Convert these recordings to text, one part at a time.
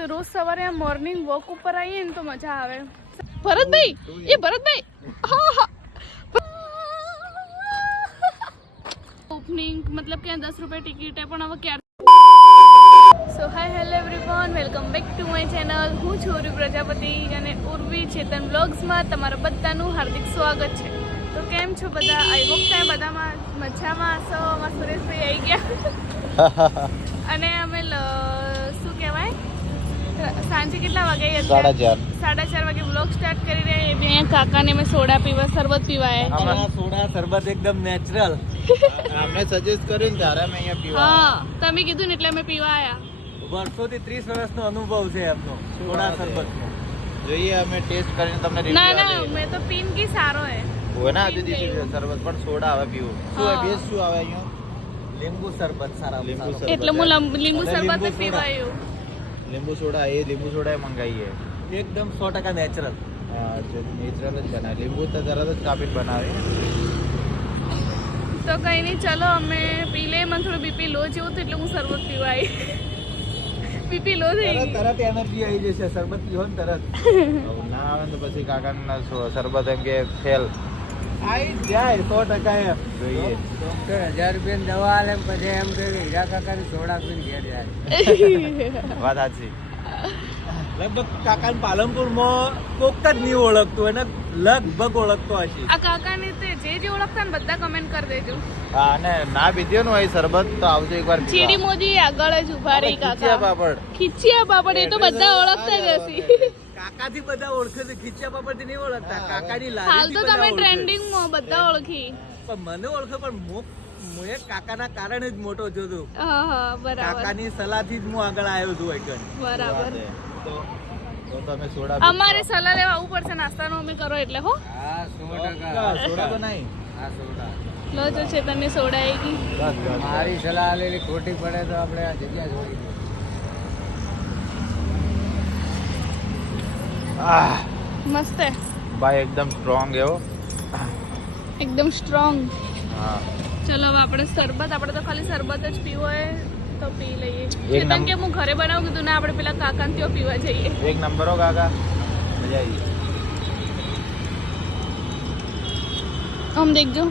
तो रोज सवारे morning walk ऊपर आइए तो मजा आवे। भरत भाई, ये भरत भाई, हाँ हाँ ओपनिंग मतलब क्या 10 रुपये टिकट है पण હવે ક્યારે। So hi hello everyone, welcome back to my channel. હું છું ઉર્વી પ્રજાપતિ અને ઉર્વી ચેતન વ્લોગ્સમાં તમારા બધાનું હાર્દિક સ્વાગત છે। તો કેમ છો બધા? આઈ હોપ તમે બધામાં મજામાં હશો। અમારા સુરેશભાઈ આવી ગયા અને અમે શું કહેવાય સાંજે કેટલા વાગે? 4:30 વાગે વ્લોગ સ્ટાર્ટ કરી રહ્યા। એ બી અહીંયા કાકાને મેં સોડા પીવા, શરબત પીવા આવ્યા। સોડા શરબત એકદમ નેચરલ આપણે સજેસ્ટ કર્યું ત્યારે અમે અહીંયા પીવા। હા, તમે કીધું ને એટલે અમે પીવા આવ્યા। વર્ષોથી 30 વર્ષનો અનુભવ છે એમનો સોડા શરબતનો। જોઈએ અમે ટેસ્ટ કરીને તમને ના ના, મેં તો પીન કી સારો હે હોય ના આજે દીધી શરબત પણ સોડા આવે પીવું। શું આવે બેસ શું આવે અહીંયા? લીંબુ શરબત સારા લીંબુ સારું। શરબત। એટલે હું લીંબુ શરબત જ પીવા આવ્યું। લીંબુ સોડા એ લીંબુ સોડા મંગાવીએ એકદમ 100% નેચરલ। હા જો નેચરલ જ બનાવે લીંબુ તો તરત જ કાપીને બનાવે। તો કઈ નહીં, ચલો અમે પી લે। મને થોડું બીપી લો જેવું હતું એટલે હું શરબત પીવા આવી। બીપી લો થઈ ગઈ, તરત એનર્જી આવી જશે શરબત પીવો ને તરત। ના આવે ને તો પછી કાકાના શરબત એમ કે ફેલ આવી જાય 100% એમ। જોઈએ ડોક્ટર 1000 રૂપિયાની દવા આલે પછી એમ કે હીરા કાકાની સોડા પીને ઘેર જાય। વાત સાચી। લગભગ કાકા પાલનપુરમાં કોક જ નહીં ઓળખતો એને લગભગ ઓળખતો હશે। આ કાકાને તે જે ઓળખતા ને બધા કમેન્ટ કરી દેજો। હા અને ના પીધ્યો ને હોય શરબત તો આવજો એકવાર પીવા। ચીડી મોદી આગળ જ ઉભા રહી ખીચિયા કાકા। પાપડ ખીચિયા પાપડ એ તો બધા ઓળખતા જ હશે। કાકાથી બધા ઓળખે છે, ખીચિયા પાપડથી નહીં ઓળખતા। કાકાની હાલ લારીથી તો બધા તમે ઓળખે। ટ્રેન્ડિંગ માં બધા ઓળખી। પણ મને ઓળખે પણ હું એક કાકાના કારણે જ મોટો છું તું। હા હા, બરાબર કાકાની સલાહથી જ હું આગળ આવ્યો છું એકન। બરાબર। તો તમે સોડા અમારે સલાહ લેવા આવવું પડશે નાસ્તાનો અમે કરો એટલે હો। હા 100% સોડા તો નહીં। હા સોડા લો જો છે તને સોડા આવી ગઈ। બસ બસ મારી સલાહ લેલી ખોટી પડે તો આપણે આ જગ્યા છોડી દઈએ। આહ મસ્ત હે, ભાઈ એકદમ સ્ટ્રોંગ એવો। એકદમ સ્ટ્રોંગ। હા ચલો હવે આપણે શરબત, આપણે તો ખાલી શરબત જ પીવો હોય તો પી લઈએ। એક ચેતન કે હું ઘરે બનાવું કીધું ના, આપણે પેલા કાકાને ત્યાં પીવા જઈએ। એક નંબર હો કાકા મજા આવી। આમ દેખજો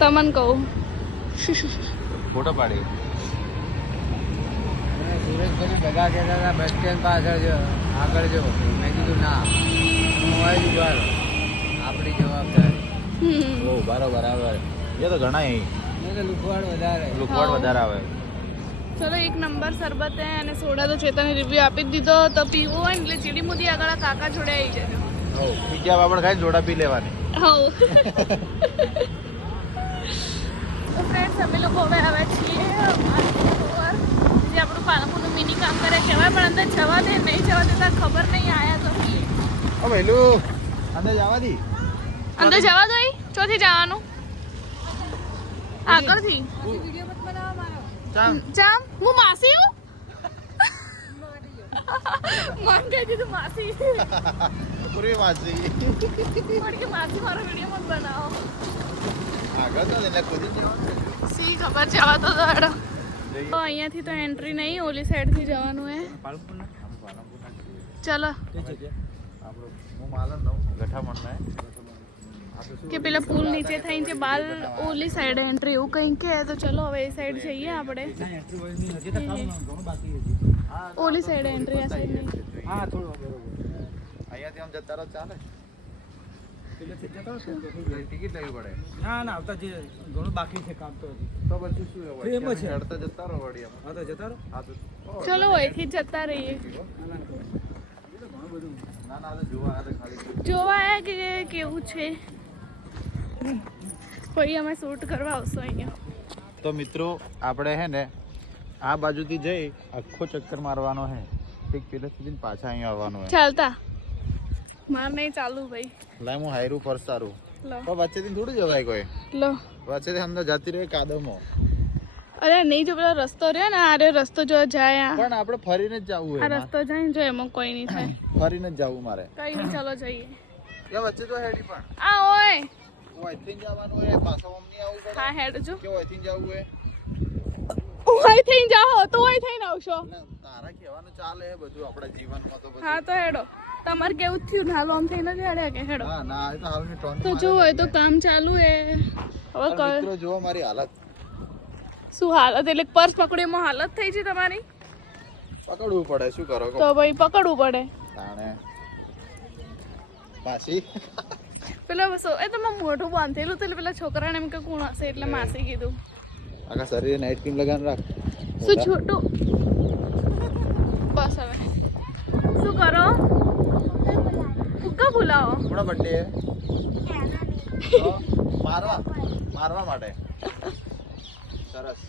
તમને કહું ફોટો પાડી સુરેશભાઈ ભેગા કહેતા હતા બસ સ્ટેન્ડ પાછળ જો આગળ જો। મેં કીધું ના, હું આવી બહાર આપણી જવાબદારી। ઓ બરાબર આવે એ તો ઘણા અહીં મેં તો લુકવાડ વધારે। લુકવાડ વધારે આવે। ચલો એક નંબર શરબત હે અને સોડા તો ચેતને રિવ્યુ આપી જ દીધો। તો પીવું હોય ને એટલે ચીડી મોદી આગળ આ કાકા જોડે આવી જજો। બીજા પાપડ ખાઈ જોડા પી લેવાની। હવ તો ફ્રેન્ડ્સ અમે લોકો હવે આવ્યા છીએ ઓવર, જે આપણું પાલનપુરનું મિની કામ કરે કહેવાય, પણ અંદર જવા દે નહીં જવા દેતા ખબર નહીં। આયા તો છીએ ઓ ભઈલું અંદર જવા દી। અંદર જવા દો। ચોથી જવાનું આગળથી ચાલ જામ। હું માસી હું મન કહી દીધું માસી। પૂરી વાંચી પણ કે માસી મારો વિડીયો મત બનાવો। આગળ તો એટલે કુદી જવાનું। સી ખબર જવા તો દાડો। તો અહીંયાથી તો એન્ટ્રી નહીં, ઓલી સાઈડથી જવાનું હે। ચલો હું માલન દઉં ગઠામણમાં કે પેલા પુલ નીચે થઈને જે બાલ ઓલી સાઈડ એન્ટ્રી એવું કંઈક કે, તો ચલો હવે એ સાઈડ જઈએ આપણે। ઓલી સાઈડ એન્ટ્રી, આ સાઈડ નહીં। હા થોડું અહીંયાથી આમ જતા રહો ચાલે। ટિકિટ લેવી પડે। ના ના આવતા જે ઘણું બાકી છે કામ તો તો પછી શું હોય એમ જ છે। હેડતા જતા રહો વળી આમ। હા તો જતા રહો। હા તો ચલો અહીંથી જતા રહીએ। ના ના તો જોવા આ તો ખાલી જોવા આયા કે કેવું છે, પછી અમે શૂટ કરવા આવશો અહીંયા। તો મિત્રો આપણે હે ને આ બાજુથી જઈ આખો ચક્કર મારવાનો હે, ઠીક પેલા સુધી પાછા અહીંયા આવવાનું હે। ચાલતા માર નહીં ચાલુ ભાઈ। લાય હું હાયરું ફર્સ્ટ સારું લો પણ વચ્ચેથી થોડું જવાય કોઈ। લો વચ્ચેથી અંદર જતી રહે કાદવમાં। અરે નહીં, જો પેલો રસ્તો રહ્યો ને, આ રસ્તો જો જાય પણ આપણે ફરીને જ જવું આ હે। રસ્તો જાય ને જો એમાં કોઈ નહીં થાય। ફરીને જ જવું મારે। કઈ નહીં, ચલો જઈએ। એ વચ્ચે તો હેડી પણ આ ઓય ઓયથી જવાનું હે, પાછો આમ નહીં આવવું પડે। હા હેડ જો। કે ઓયથી જવું હે ઓય થઈને જાઓ તો ઓય થઈને આવશો. તારા કહેવાનું ચાલે બધું આપણા જીવનમાં તો બધું. હા તો હેડો તમારે કેવું થયું નાલો આમ થઈને જ હેડે કે હેડો. ના ના એ તો હાલની ટોન તો જો હોય તો કામ ચાલુ હે હવે મિત્રો જો મારી હાલત શું હાલત એટલે પર્સ પકડીમાં હાલત થઈ છે તમારી પકડવું પડે શું કરો તો ભાઈ પકડવું પડે. તાણે પાછી પેલા એ તો મોઢું બાંધેલું તો પેલા છોકરાને એમ કે કોણ હશે એટલે માસી કીધું આખા શરીરે નાઇટ ક્રીમ લગાવીને રાખ. શું છોટું બસ હવે શું કરો ફુગ્ગા બોલાવો કોનો બર્થડે મારવા માટે સરસ.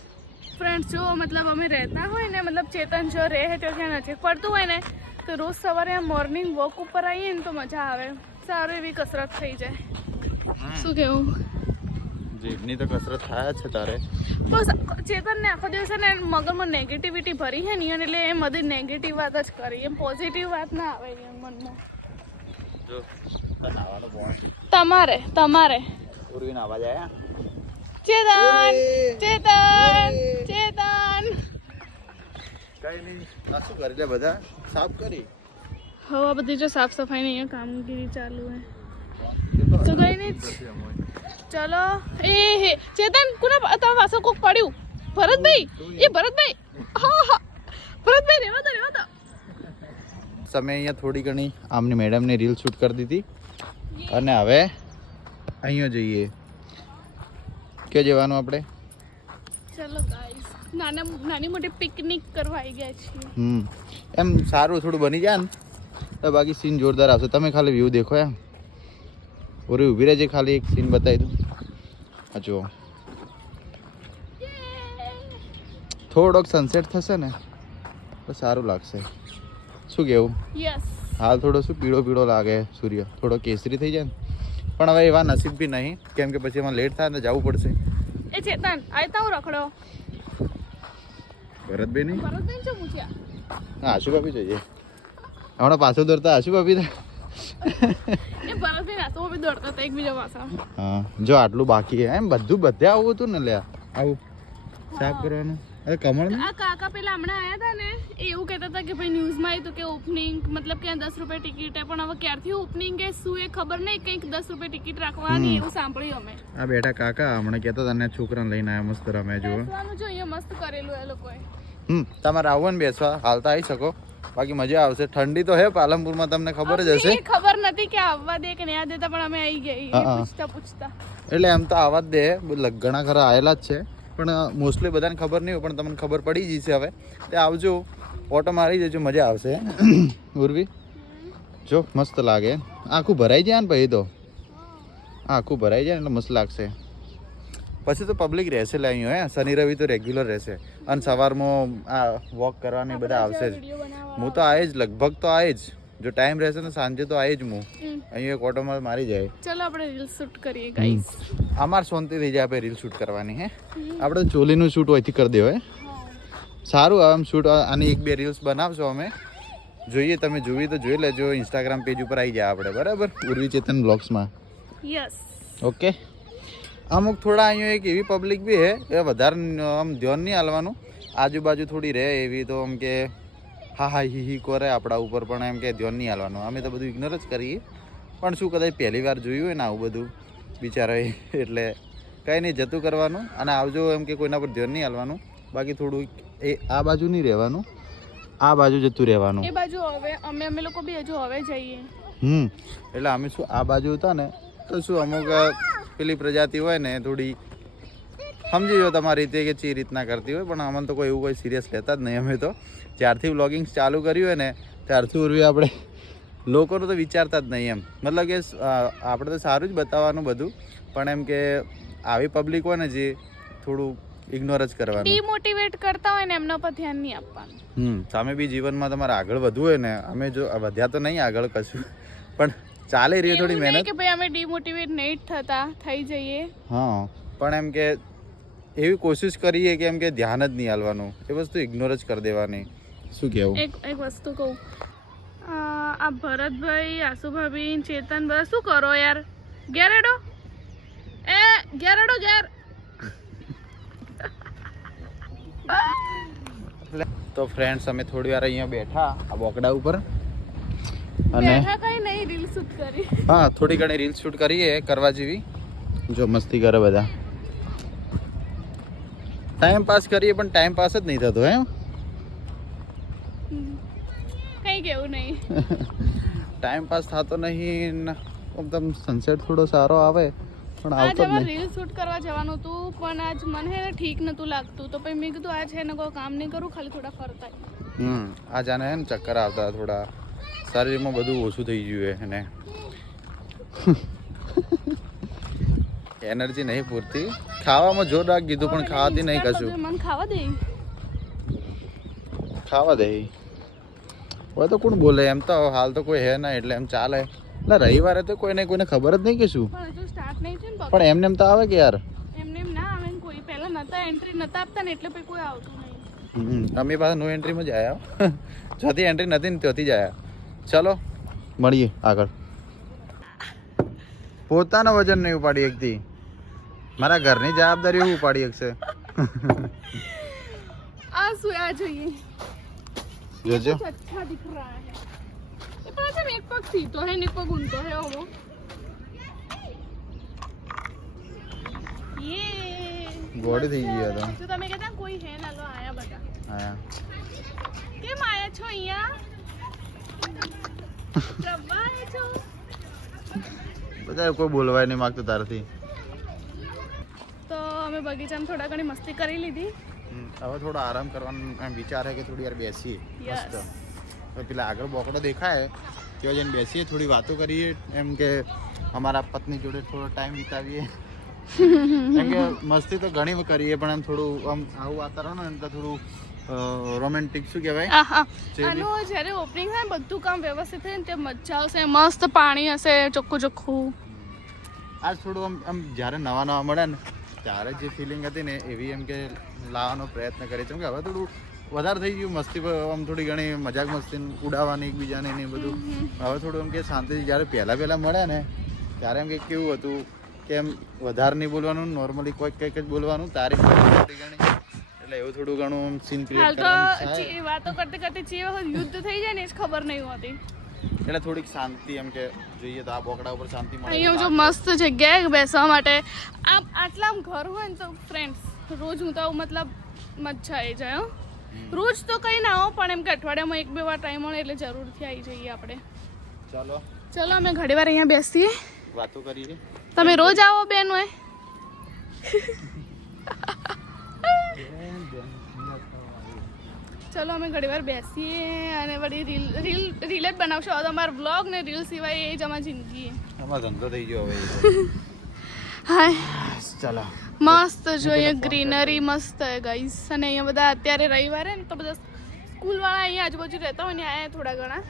ફ્રેન્ડ્સ જો મતલબ અમે રહેતા હોય ને મતલબ ચેતન જો રહે તો ત્યાં નજીક પડતું હોય ને તો રોજ સવારે મોર્નિંગ વોક ઉપર આવીએ ને તો મજા આવે સારી એવી કસરત થઈ જાય. શું કેવું જીભની તો કસરત થાય જ છે તારે. બસ ચેતન ને આખો દિવસ ને મગજમાં નેગેટિવિટી ભરી છે ને એટલે એ બધી નેગેટિવ વાત જ કરી એમ પોઝિટિવ વાત ના આવે એમ મનમાં. જો નાવાનો બોન્ડ તમારે ઉર્વીન અવાજ આયા ચેતન ચેતન ચેતન કઈ નહીં આ શું કરી લે બધા સાફ કરી હવે આ બધી જો સાફ સફાઈ ની અહીંયા કામગીરી ચાલુ હે તો કઈ નહીં ચલો એ હે ચેતન કોના તમારા પાસે કોક પડ્યું ભરતભાઈ એ ભરતભાઈ હા ભરતભાઈ રેવા દો તમે અહીંયા થોડી ઘણી આમની મેડમને રીલ શૂટ કરી દીધી અને હવે અહીંયા જઈએ ક્યાં જવાનું આપણે ચલો ગાઈસ નાની મોટી પિકનિક કરવા આવી ગયા છીએ. એમ સારું થોડું બની જાય ને તો બાકી સીન જોરદાર આવશે. તમે ખાલી વ્યૂ દેખો એમ ઓરે ઊભી રહેજે ખાલી એક સીન બતાવી દઉં. આ જુઓ થોડોક સનસેટ થશે ને તો સારું લાગશે. શું કેવું યસ હાલ થોડો શું પીળો લાગે સૂર્ય થોડો કેસરી થઈ જાય ને પણ હવે એવા નસીબ બી નહીં કેમ કે પછી એમાં લેટ થાય ને જવું પડશે. એ ચેતન આયતા હું રખડો ભરતભાઈ નહીં ભરતભાઈ શું પૂછ્યા હા આશુ ભાભી જોઈએ હમણાં પાછળ દોડતા આશુ ભાભી એ ભરતભાઈ નાતો બી દોડતા હતા એકબીજા પાછા. હા જો આટલું બાકી છે એમ બધે આવું હતું ને લ્યા આવું સાફ કરવાનું. અરે કમળ ને આ કાકા પેલા હમણાં આયા હતા ને એ એવું કહેતા હતા કે ભાઈ ન્યૂઝમાં આવ્યું કે ઓપનિંગ મતલબ કે 10 રૂપિયા ટિકિટ હે પણ હવે ક્યારથી ઓપનિંગ કે શું એ ખબર નહીં કંઈક 10 રૂપિયા ટિકિટ રાખવાની એવું સાંભળ્યું અમે. આ બેટા કાકા હમણાં કહેતા તને છોકરાને લઈને આવ્યા મસ્ત રમે જો બેસવાનું જો અહીંયા મસ્ત કરેલું એ લોકોએ. તમારે આવવું ને બેસવા હાલતા આવી શકો બાકી મજા આવશે. ઠંડી તો હે પાલનપુરમાં તમને ખબર જ હશે. અમને ખબર નથી કે આવવા દે કે નહીં દેતા પણ અમે આવી ગઈ પૂછતા એટલે એમ તો આવવા જ દે ઘણા ખરા આવેલા જ છે પણ મોસ્ટલી બધાને ખબર નહીં હોય પણ તમને ખબર પડી જશે. હવે તે આવજો ઓટો મારી જજો મજા આવશે. ઉર્વી જો મસ્ત લાગે આખું ભરાઈ જાય ને પછી તો આખું ભરાઈ જાય એટલે મસ્ત લાગશે. પછી તો પબ્લિક રહેશે લે અહીં હે શનિ રવિ તો રેગ્યુલર રહેશે અને સવારમાં આ વોક કરવાની બધા આવશે જ. હું તો આએ જ લગભગ તો આએ જ જો ટાઈમ રહેશે ને સાંજે તો આએ જ હું અહીં એક ઓટોમાં મારી જાય. ચલો આપણે રીલ શૂટ કરીએ ગાઈસ. અમાર શાંતિ થઈ જાય આપણે રીલ શૂટ કરવાની હે આપણે ચોલીનું શૂટ હોયથી કરી દેવાય સારું આમ શૂટ આની 1-2 રીલ્સ બનાવશો અમે જોઈએ તમે જોવી તો જોઈ લેજો ઇન્સ્ટાગ્રામ પેજ ઉપર આવી જાય આપણે બરાબર ઉર્વી ચેતન બ્લોગ્સમાં. યસ ઓકે અમુક થોડા અહીંયા એક એવી પબ્લિક બી હે એ વધારે આમ ધ્યાન નહીં હાલવાનું આજુબાજુ થોડી રહે એવી તો આમ કે હા હી કરે આપણા ઉપર પણ એમ કે ધ્યાન નહીં હાલવાનું. અમે તો બધું ઇગ્નોર જ કરીએ પણ શું કદાચ પહેલી વાર જોયું હોય ને આવું બધું બિચારા એટલે કંઈ નહીં જતું કરવાનું અને આવજો એમ કે કોઈના પર ધ્યાન નહીં હાલવાનું. બાકી થોડું એ આ બાજુ નહીં રહેવાનું આ બાજુ જતું રહેવાનું. એ બાજુ હવે અમે લોકો બી હજુ હવે જઈએ. એટલે અમે શું આ બાજુ હતા ને તો શું અમુક પેલી પ્રજાતિ હોય ને થોડી સમજી જો તમારી રીતે કે ચી રીતના કરતી હોય પણ અમને તો કોઈ એવું કોઈ સિરિયસ લેતા જ નહીં. અમે તો જ્યારથી વ્લોગિંગ ચાલુ કર્યું હોય ને ત્યારથી ઉર્વી આપણે લોકોનું તો વિચારતા જ નહીં એમ મતલબ કે આપણે તો સારું જ બતાવવાનું બધું પણ એમ કે આવી પબ્લિક હોય ને જે થોડું ઇગ્નોર જ કરવાનું ડિમોટિવેટ કરતા હોય ને એમના પર ધ્યાન નહીં આપવાનું. સામે બી જીવનમાં તમારે આગળ વધવું હોય ને અમે જો વધ્યા તો નહીં આગળ કશું પણ ચાલે રહી થોડી મહેનત કે ભાઈ અમે ડિમોટિવેટ નહીં થતા થઈ જઈએ. હા પણ એમ કે એવી કોશિશ કરીએ કે એમ કે ધ્યાન જ નહીં હાલવાનું એ વસ્તુ ઇગ્નોર જ કરી દેવાની. શું કહેવું એક વસ્તુ કહું આ ભરતભાઈ આસુભાભી ચેતન બધા શું કરો યાર ઘેર હેડો ઘેર તો ફ્રેન્ડ્સ અમે થોડી વાર અહીંયા બેઠા આ બોકડા ઉપર અને બેઠા કઈ નહીં રીલ શૂટ કરી. હા થોડી ઘણી રીલ શૂટ કરીએ કરવા જેવી. જો મસ્તી કરે બધા, ટાઈમ પાસ કરીએ પણ ટાઈમ પાસ જ નહીં થતો હે. કઈ કેવું નહીં. ટાઈમ પાસ થતો નહીં. એકદમ સનસેટ થોડો સારો આવે પણ આજ આવતો જ હવે નહીં. રીલ શૂટ કરવા જવાનું હતું પણ આજ મને હે ને ઠીક નતું લાગતું તો પછી મેં કીધું આજ હે ને કોઈ કામ નહીં કરું, ખાલી થોડા ફરતા આવીએ. આ જાને હે ને ચક્કર આવતા થોડા, શરીરમાં બધું ઓછું થઈ ગયું હે એને. એનર્જી નહીં પૂરતી. ખાવામાં જોર રાખ કીધું પણ ખાવાતી નહીં કશું. મને ખાવા દે. ખાવા દે હવે તો કોણ બોલે, એમ તો હાલ તો કોઈ હે ના એટલે એમ ચાલે. એટલે રવિવારે તો કોઈને ખબર જ નહીં કે શું, પણ હજુ સ્ટાર્ટ નહીં થયું ને પણ એમને એમ તો આવે કે યાર. એમને એમ ના આવે ને કોઈ. પહેલા નતા એન્ટ્રી નતા આપતા ને એટલે પછી કોઈ આવતું નહીં. અમે પાસે નો એન્ટ્રીમાં જ આવ્યા. જ્યાંથી એન્ટ્રી નથી ને ત્યાંથી જ આવ્યા. ચલો મળીએ આગળ. પોતાનું વજન નહીં ઉપાડી શકતી, મારા ઘરની જવાબદારી હું ઉપાડી શકશે. આ શું આ જોઈએ જોજો अच्छा दिख रहा है. ये पता है एक पग सीतो है एक पग ऊंटो है वो. ये ગોળી થઈ ગઈ આ તો. જો તમે કહેતા ને કોઈ હે ના લો આયા બધા. આયા કેમ આયા છો અહીંયા? રબ્બા આયા છો. બધા કોઈ બોલવાય નહીં માંગતું તારથી. તો અમે બગીચામાં થોડા ઘણી મસ્તી કરી લીધી. હવે થોડો આરામ કરવાનો એમ વિચાર છે કે થોડી વાર બેસીએ Yes. મસ્ત. હવે પેલા આગળ બોકડો દેખાય ત્યાં જઈને બેસીએ, થોડી વાતો કરીએ, એમ કે અમારા પત્ની જોડે થોડો ટાઈમ વિતાવીએ. કેમ કે મસ્તી તો ઘણી કરીએ પણ આમ થોડું આમ આવું વાતાવરણ હોય ને તો થોડું રોમેન્ટિક શું કહેવાય. આહા જે બી- આનું જ્યારે ઓપનિંગ થાય ને બધું કામ વ્યવસ્થિત થાય ને તે મજા આવશે. મસ્ત પાણી હશે ચોખ્ખું ચોખ્ખું. આજ થોડું આમ આમ જ્યારે નવા નવા મળે ને ત્યારે જે ફિલિંગ હતી ને એવી એમ કે લાવવાનો પ્રયત્ન કરીએ છીએ. કેમ કે હવે થોડું વધારે થઈ ગયું મસ્તી, આમ થોડી ઘણી મજાક મસ્તી ઉડાવવાની એકબીજાને ને એ બધું. હવે થોડું એમ કે શાંતિથી જ્યારે પહેલાં મળ્યા ને ત્યારે એમ કે કેવું હતું કે એમ વધારે નહીં બોલવાનું, નોર્મલી કોઈક કંઈક જ બોલવાનું, તારીફ થોડી ઘણી, એટલે એવું થોડું ઘણું સીન હાલ ક્રિએટ તો કરવાનું થાય. વાતો કરતે કરતે જે વખત યુદ્ધ થઈ જાય ને એ જ ખબર નહીં હોતી. એટલે થોડીક શાંતિ એમ કે જોઈએ તો આ બોકડા ઉપર શાંતિ મળે. અહીંયા જો મસ્ત જગ્યાએ બેસવા માટે આટલા આમ ઘર હોય ને તો ફ્રેન્ડ્સ રોજ હું તો મતલબ મજા આવી જાય. હો રોજ તો કંઈ ના હો પણ એમ કે અઠવાડિયામાં 1-2 વાર ટાઈમ મળે એટલે જરૂરથી આવી જઈએ આપણે. ચાલો ચલો અમે ઘણી વાર અહીંયા બેસીએ. વાતો કરીએ. તમે રોજ આવો બેન હોય? ચલો અમે ઘણી વાર બેસીએ અને વળી રીલ જ બનાવશો. હવે તમારા વ્લોગ ને રીલ સિવાય એ જ અમારી જિંદગી. આમાં ધંધો થઈ ગયો હવે. હાય ચાલો મસ્ત જોઈએ ગ્રીનરી મસ્ત હે ગાઈસ. અને અહીંયા બધા અત્યારે રવિવારે ને તો બધા સ્કૂલવાળા અહીંયા આજુબાજુ રહેતા હોય ને આયા થોડા ઘણા.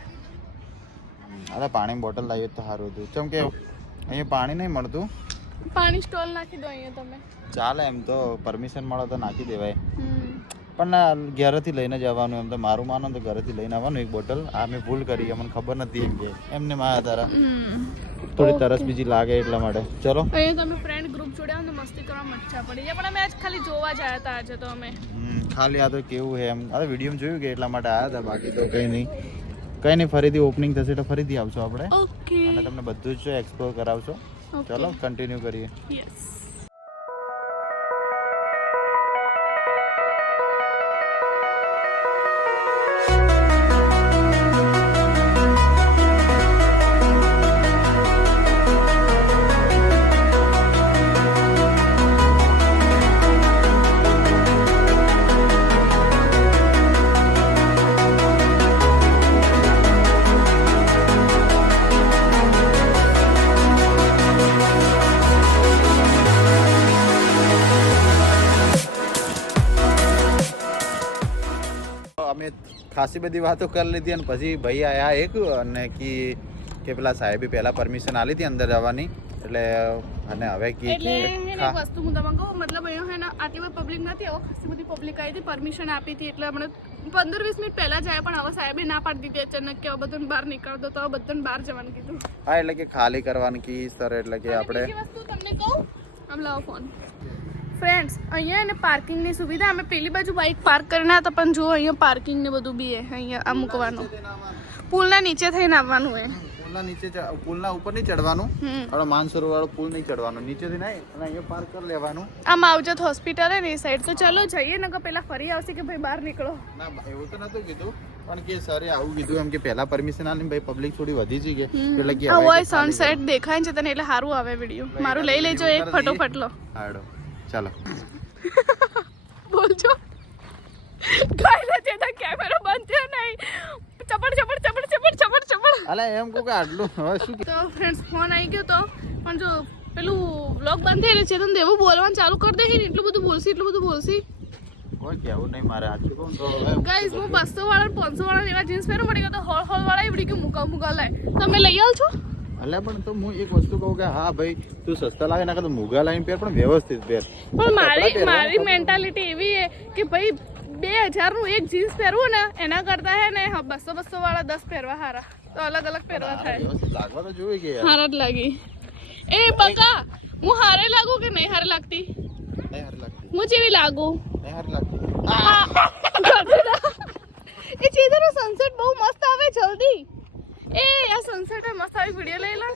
અરે પાણીની બોટલ લાવીએ તો સારું હતું. કેમ કે અહીંયા પાણી નહીં મળતું. પાણી સ્ટોલ નાખી દો અહીંયા તમે. ચાલે એમ તો પરમિશન મળે તો નાખી દેવાય, પણ ઘરેથી લઈને જવાનું. એમ તો મારું માનો તો ઘરેથી લઈને આવવાનું એક બોટલ. આ મેં ભૂલ કરી, અમને ખબર નથી એમ કે એમને માયા તારા થોડી તરસ બીજી લાગે એટલા માટે. ચલો અહીંયા તમે ફ્રેન્ડ ગ્રુપ જોડે આવો ને મસ્તી કરવા મજા પડી જાય. પણ અમે આજ ખાલી જોવા જ આવ્યા હતા આજે તો અમે. ખાલી આ તો કેવું છે એમ અરે વિડીયો જોયું કે એટલા માટે આવ્યા હતા, બાકી તો કંઈ નહીં. ફરીથી ઓપનિંગ થશે તો ફરીથી આવશો આપણે ઓકે અને તમને બધું જ એક્સપ્લોર કરાવશો. ચલો કન્ટિન્યુ કરીએ. યસ. અમે ખાસી બધી વાતો કરી લીધી અને પછી ભાઈ આયા એક અને કે પેલા સાહેબે પહેલા પરમિશન આલી હતી અંદર જવાની, એટલે અને હવે એટલે એક વસ્તુ હું તમને કહું, મતલબ અહીંયા હે ને આટલી બધી પબ્લિક નથી. હવે ખાસી બધી પબ્લિક આવી હતી, પરમિશન આપી હતી એટલે હમણાં 15-20 મિનિટ પહેલા જાય પણ હવે સાહેબે ના પાડી દીધી અચાનક કે હવે બધાને બહાર નીકળ દો. તો હવે બધાને બહાર જવાનું કીધું. હા એટલે કે ખાલી કરવાની કી સર, એટલે કે આપણે બીજી વસ્તુ તમને કહું, આમ લાવો ફોન. ફ્રેન્ડ્સ અહીંયા ને પાર્કિંગની સુવિધા અમે પેલી બાજુ બાઇક પાર્ક કરીને હતા પણ જો અહીંયા પાર્કિંગ ને બધું બી હે અહીંયા આ મૂકવાનું પુલના નીચે થઈને આવવાનું હે પુલના નીચે પુલના ઉપર નહીં ચડવાનું આપણો માનસરોવર વાળો પુલ નહીં ચડવાનું નીચેથી નહીં અને અહીંયા પાર્ક કરી લેવાનું આ માવજત હોસ્પિટલ હે ને એ સાઈડ તો ચલો જઈએ ને કે પેલા ફરી આવશે કે ભાઈ બહાર નીકળો ના એવું તો નતું કીધું પણ કે સરે આવું કીધું એમ કે પહેલા પરમિશન આલી ભાઈ પબ્લિક થોડી વધી છે કે એટલે કે હવે સનસેટ દેખાય છે તને એટલે સારું આવે વિડિયો મારું લઈ લેજો એક ફટોફટ લો હાડો ચાલો બોલજો કાઈલા જેતા કેમેરા બંધ થયો નહીં ચપડ ચપડ ચપડ ચપડ ચપડ ચપડ અલે એમ કો કે આટલું હવે શું તો ફ્રેન્ડ્સ ફોન આવી ગયો તો પણ જો પેલું વ્લોગ બંધ થઈ રહ્યો છે તો દેવું બોલવાનું ચાલુ કરી દે કે એટલું બધું બોલસી કોઈ કેવું નહીં મારે આખી કોણ તો ગાઈસ હું 200 વાળા 500 વાળા એવા જીન્સ પહેરું પડી ગયો તો હોળ વાળા એવડી કે મુકા લાય તમે લઈ આવ છો અલે પણ તો હું એક વસ્તુ કહું કે હા ભાઈ તું સસ્તા લાગે ના તો મોંઘા લાવીને પહેર પણ વ્યવસ્થિત પહેર પણ મારી મેન્ટાલિટી એવી છે કે ભાઈ 2000 નું એક જીન્સ પહેરવું ને એના કરતા હે ને 200 વાળા 10 પહેરવા હારા તો અલગ અલગ પહેરવા થાય વ્યવસ્થિત લાગવા તો જોઈએ કે યાર હારા જ લાગી એ બકા હું હારે લાગુ કે નહીં હારે લાગતી નહીં હારી લાગતી હું જેવી લાગુ નહીં હારી લાગતી એ ચેતનો સનસેટ બહુ મસ્ત આવે જલ્દી એ આ સનસેટ મસ્ત આવી વિડિયો લઈ લે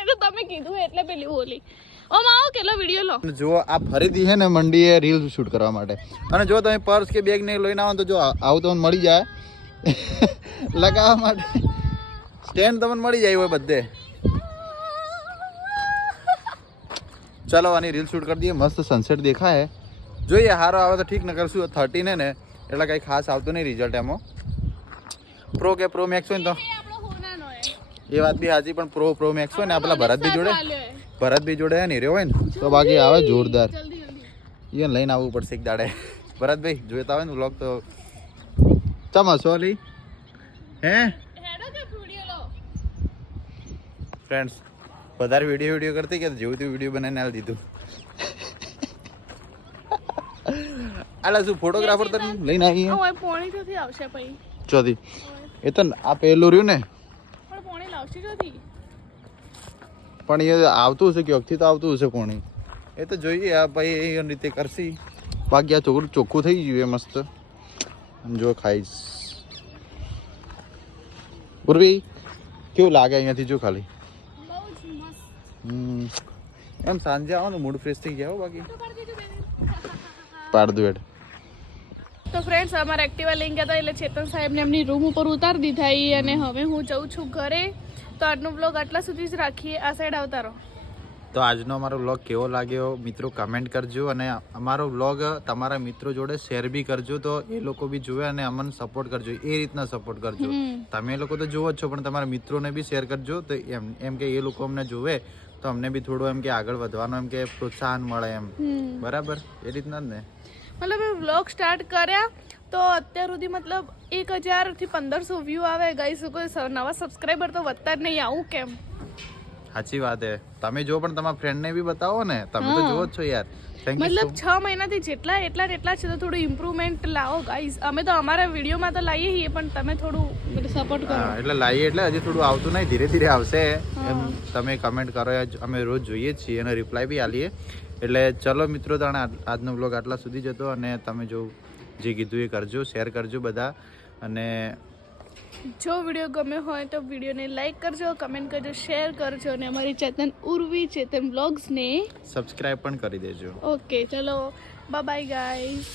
એ તો તમે કીધું એટલે પેલી ઓલી ઓ માઓ કેલો વિડિયો લો જો આ ફરીથી છે ને મંડીએ રીલ શૂટ કરવા માટે અને જો તમે પર્સ કે બેગ ને લઈને આવો તો જો આવું તમને મળી જાય લગાવવા માટે સ્ટેન્ડ તમને મળી જાય હોય બધે ચાલો આની રીલ શૂટ કરી દઈએ મસ્ત સનસેટ દેખાય જોઈએ હારો આવે તો ઠીક ન કરશું 13 ને એટલે કંઈ ખાસ આવતું નહીં રિઝલ્ટ એમાં પ્રો કે પ્રો મેક્સ હોય ને તો આપણો હોનાનો હે એ વાત બી હાજી પણ પ્રો મેક્સ હોય ને આ પેલા ભરતભી જોડે ને રહ્યો હોય ને તો બાકી આવે જોરદાર જલ્દી એને લઈને આવવું પડશે એક દાડે ભરતભાઈ જોઈતા હોય ને વ્લોગ તો ચમ હસો લી હે હેડો કે વિડિયો લો ફ્રેન્ડ્સ વધારે વિડીયો કરતી કે જેવું તેવું વિડીયો બનાવીને આલી દીધું આલા શું ફોટોગ્રાફર તો લઈને આવીએ ઓય પોણી તો આવશે પછી ચોથી એ તો આ પહેલું રહ્યું ને પણ પોણી લાવશે જોથી પણ એ આવતું હશે કે વખતે તો આવતું હશે પોણી એ તો જોઈએ આ ભાઈ એ રીતે કરશી બાકી આ છોકરું ચોખ્ખું થઈ ગયું એ મસ્ત જો ખાઈશ પૂર્વી કેવું લાગે અહીંયાથી જો ખાલી બહુ જ મસ્ત એમ સાંજે આવો ને મૂડ ફ્રેશ થઈ ગયા હો બાકી પાડ દો એડ તો ફ્રેન્ડ્સ અમારા એક્ટિવા લઈને ગયા હતા એટલે ચેતન સાહેબને એમની રૂમ ઉપર ઉતારી દીધા ઈ અને હવે હું જઉં છું ઘરે તો આજનો બ્લોગ આટલા સુધી જ રાખીએ આ સાઈડ આવતા રહો તો આજનો અમારો વ્લોગ કેવો લાગ્યો મિત્રો કમેન્ટ કરજો અને અમારો વ્લોગ તમારા મિત્રો જોડે શેર બી કરજો તો એ લોકો બી જોવે અને અમને સપોર્ટ કરજો એ રીતના સપોર્ટ કરજો તમે લોકો તો જોવો જ છો પણ તમારા મિત્રોને બી શેર કરજો તો એમ કે એ લોકો અમને જોવે તો અમને બી થોડું એમ કે આગળ વધવાનું એમ કે પ્રોત્સાહન મળે એમ બરાબર એ રીતના જ ને મતલબ એ વ્લોગ સ્ટાર્ટ કર્યા તો અત્યાર સુધી મતલબ 1000 થી 1500 વ્યૂ આવે ગાઈસ કોઈ નવા સબસ્ક્રાઇબર તો વધતા જ નહીં આવું કેમ સાચી વાત હે તમે જો પણ તમારા ફ્રેન્ડ ને બી બતાવો ને તમે તો જોવો જ છો યાર મતલબ 6 મહિનાથી જેટલા એટલા છે તો થોડું ઇમ્પ્રુવમેન્ટ લાવો ગાઈસ અમે તો અમારા વિડીયોમાં તો લાવીએ છીએ પણ તમે થોડું સપોર્ટ કરો એટલે લાવીએ એટલે હજી થોડું આવતું નહીં ધીરે ધીરે આવશે એમ તમે કમેન્ટ કરો અમે રોજ જોઈએ જ છીએ અને રિપ્લાય બી આલીએ એટલે ચલો મિત્રો તાણે આજનો બ્લોગ આટલા સુધી જ હતો અને તમે જો જે કીધું એ કરજો શેર કરજો બધા અને જો વિડીયો ગમ્યો હોય તો વિડીયોને લાઈક કરજો કમેન્ટ કરજો શેર કરજો અને અમારી ચેતન બ્લોગ્સને સબસ્ક્રાઇબ પણ કરી દેજો ઓકે ચલો બાય બાય ગાઈસ